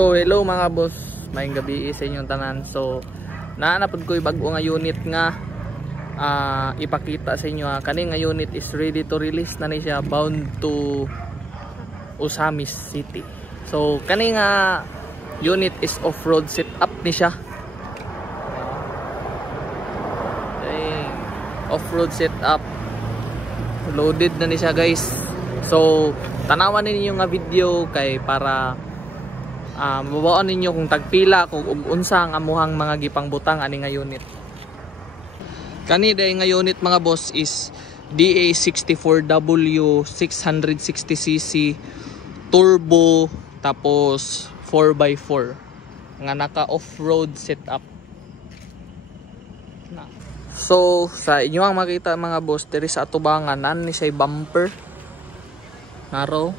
So hello mga boss, maayong gabi sa inyong tanan. So naanapod ko yung bago nga unit nga ipakita sa inyo. Kani nga unit is ready to release na ni siya, bound to Osamis City. So kani nga unit is off-road setup ni siya. Off-road setup, loaded na ni siya guys. So tanawan ninyo nga video kay para mabawaan ninyo kung tagpila kung unsa ang amuhang mga gipang butang ani nga unit. Kani day nga unit mga boss is DA64W 660cc turbo tapos 4x4 nga naka off-road setup. So sa inyo ang makita mga boss, diri sa atubangan nan ni say bumper naro.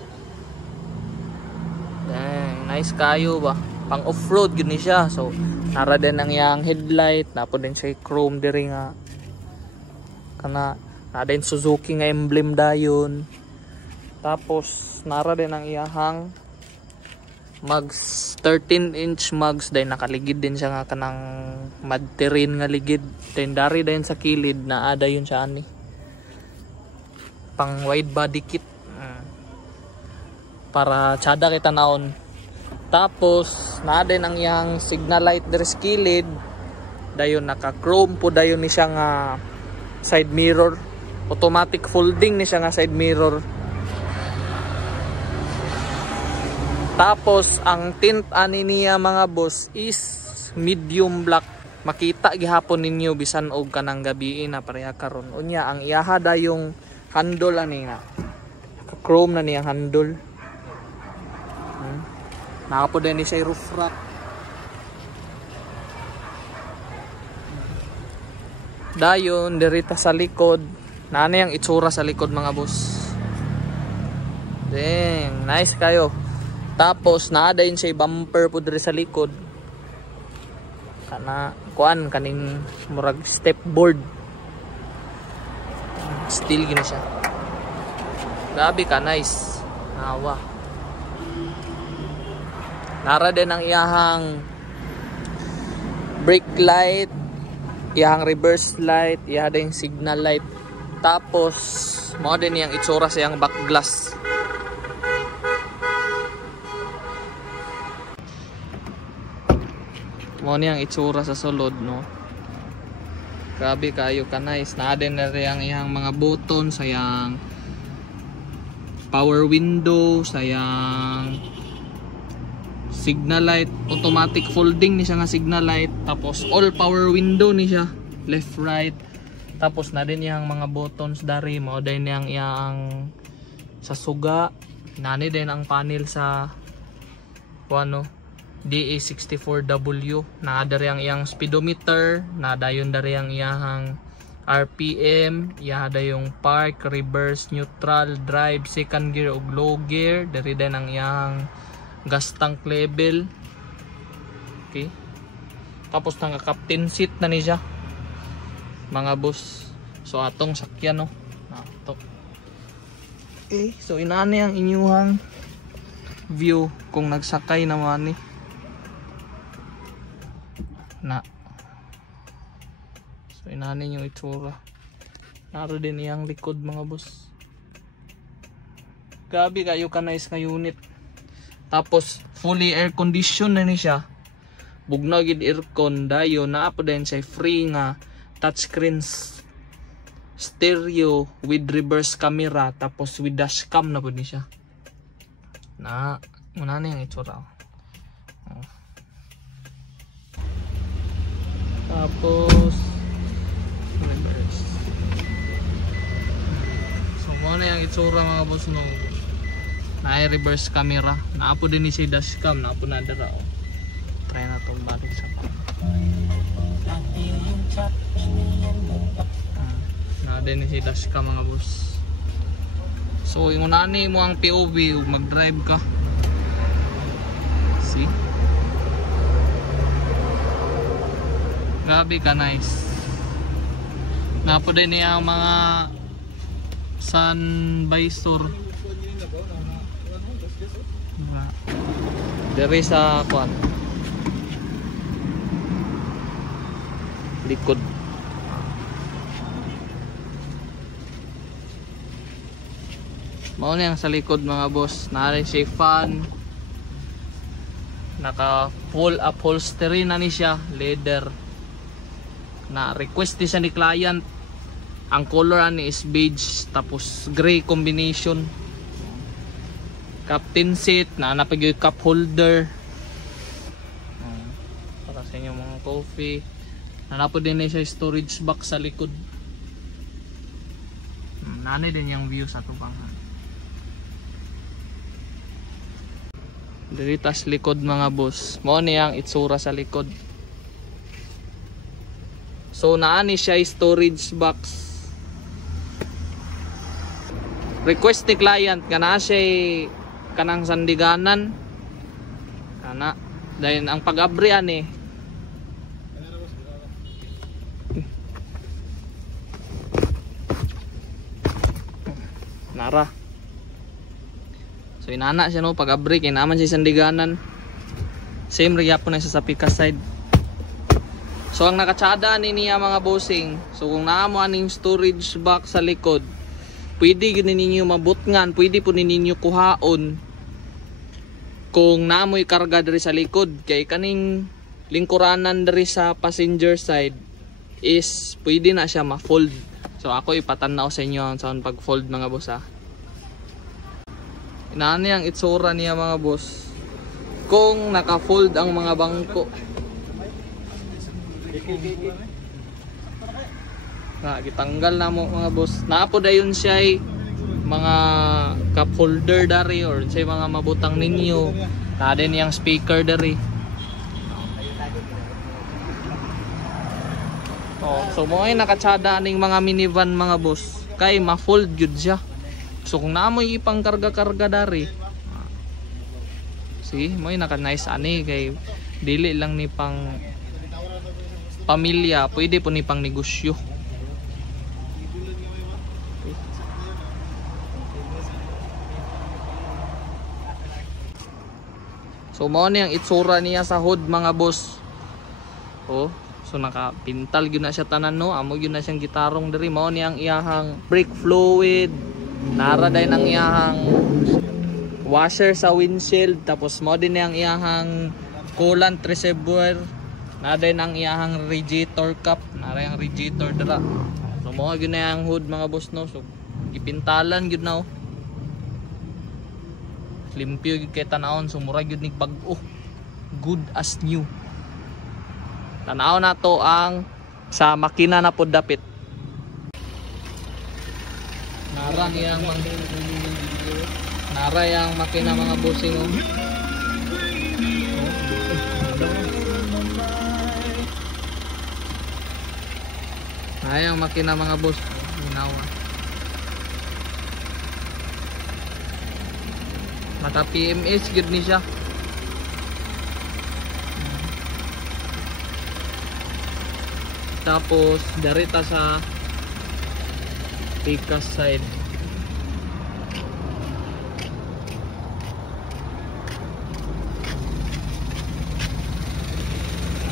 Dang, nice kayo ba? Pang off-road gud ni siya. So nara din ang yang headlight, napo din siya chrome diri nga. Kana na din Suzuki nga emblem dayon. Tapos nara din ang iyahang mags, 13-inch mags, dahil nakaligid din siya nga kanang mud terrain nga ligid. Then dari din sa kilid na ada yun siya ani pang wide body kit para tsada kita naon. Tapos na din ang iyang signal light der sa kilid, dayon naka chrome po dayon ni siya nga side mirror, automatic folding ni siya nga side mirror. Tapos ang tint ani niya mga boss is medium black. Makita gihapon ninyo bisan og kanang gabi na pareha karon. Unya ang iyaha dayong handle ani nga chrome na niya handle. Nakapo din ni siya roof rack. Dayon derita sa likod, nana yang itsura sa likod mga boss. Dang, nice kayo. Tapos naa din siya bumper po diri sa likod. Kana kuan kaning murag step board. Steel gini siya. Grabe ka, nice. Nawa. Nara din ang iyahang brake light, iyahang reverse light, iyaha din signal light. Tapos mao din yang itsura sa iyang back glass. Mao niyang itsura sa sulod, no. Grabe kayo ka, nice. Naa din na rin ang iyang mga button, sayang power window, sayang signal light, automatic folding ni siya nga signal light. Tapos all power window ni siya, left right. Tapos na din yang mga buttons dari, mao din yang iyang sa suga. Nani din ang panel sa kuano DA64W. Na dari ang iyang speedometer, na dayon dari ang iyang RPM, iya yung park, reverse, neutral, drive, second gear ug low gear. Dari din ang iyang gas tank level. Okay. Tapos nga captain seat na ni siya mga boss. So atong sakyan, no. Ato. Okay, so inaani ang inyuhang view kung nagsakay naman ni na. So inaani yung itsura. Naro din iyang likod mga boss. Grabe kayo ka, nice nga unit. Tapos fully air condition na ni siya. Bugnaw gid aircon dayon, naa po din siya free nga touchscreen stereo with reverse camera, tapos with dashcam na po ni siya. Na muna na yung itsura. Tapos reverse. So muna yung itsura mga boss, no. Na reverse camera, naapo din ni si dashcam, naapo na dara. Try na tong balik sa na din ni si dashcam mga boss. So yung unani mo ang POV ug mag-drive ka. See? Grabe ka, nice. Naapo din niya ang mga sun visor. Dere sa kuan likod. Mao na yung sa likod mga boss. Naari siya fan. Naka full upholstery na ni siya, leather. Na request ni siya ni client. Ang color ani is beige tapos gray combination. Captain seat na napag yung cup holder. Para sa inyo mga coffee. Nanapod din na siya storage box sa likod. Nanay din yung view sa tubang. Diritas likod mga boss. Mo niyang itsura sa likod. So naani siya storage box. Request ni client nga na siya kanang sandiganan. Kana. Dahil ang pag-abri ani nara. So inana siya no pag-abri kay naman siya sandiganan. Same rea po na siya sa pikas side. So ang nakatsada ni niya mga bossing. So kung naamo aning storage box sa likod, pwede gud ninyo mabutngan, pwede po ninyo kuhaon. Kung naamoy karga diri sa likod kay kaning lingkuranan diri sa passenger side is pwede na siya ma-fold. So ako ipatanaw sa inyo ang sound pag-fold mga boss ha. Inaano yung itsura niya mga boss. Kung naka-fold ang mga bangko. Na gitanggal na mo mga boss. Naapo dayon siya mga cup holder dari or say mga mabutang ninyo. Na din yung speaker dari. Oh, so mo ay nakatsada ning mga minivan mga boss. Kay ma-fold gyud siya. So kung naamoy ipang karga-karga dari. See, mo ay naka-nice ani kay dili lang ni pang pamilya, pwede po ni pang negosyo. So mao ni ang itsura niya sa hood mga boss. Oh, so nakapintal gyud na siya tanan no. Amo gyud na siyang gitarong diri. Mao ni ang iyahang brake fluid. Nara din ang iyahang washer sa windshield. Tapos mao din ang iyahang coolant reservoir. Nara din ang iyahang radiator cap. Nara yung radiator dira. So mao gyud na ang hood mga boss no. So gipintalan gyud na oh. Limpyo gyud kay tanawon, sumura gyud nig bag-o. Good as new. Tanaw na to ang sa makina na pod dapit. Nara yang makina mga bossing oh. Ayang makina mga boss, ginawa. Mata PMS gud ni siya. Tapos darita sa pikas side.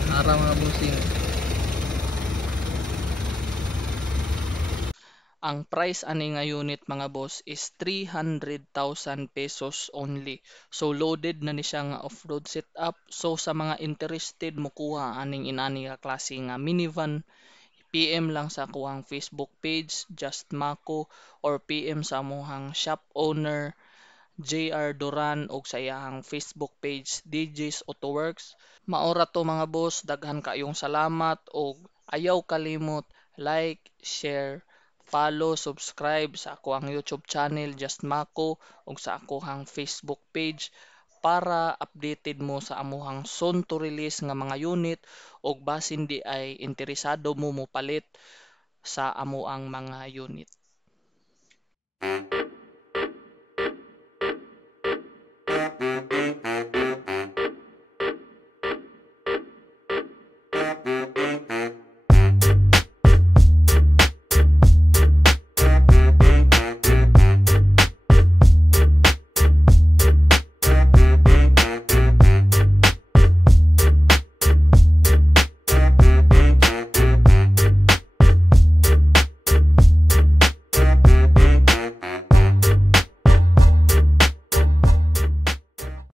Nara mga busing. Ang price ani nga unit mga boss is 300,000 pesos only. So loaded na ni siya nga off-road setup. So sa mga interested mo kuha aning inani nga klase nga minivan, PM lang sa kuhang Facebook page Just Mako or PM sa amuhang shop owner JR Duran og sa iyahang Facebook page DJ's Autoworks. Maora to mga boss, daghan kayong salamat og ayaw kalimot like, share, follow, subscribe sa ako ang YouTube channel Just Mako ug sa akohang Facebook page para updated mo sa amuhang soon to release nga mga unit ug basin di ay interesado mo mopalit sa amuang mga unit.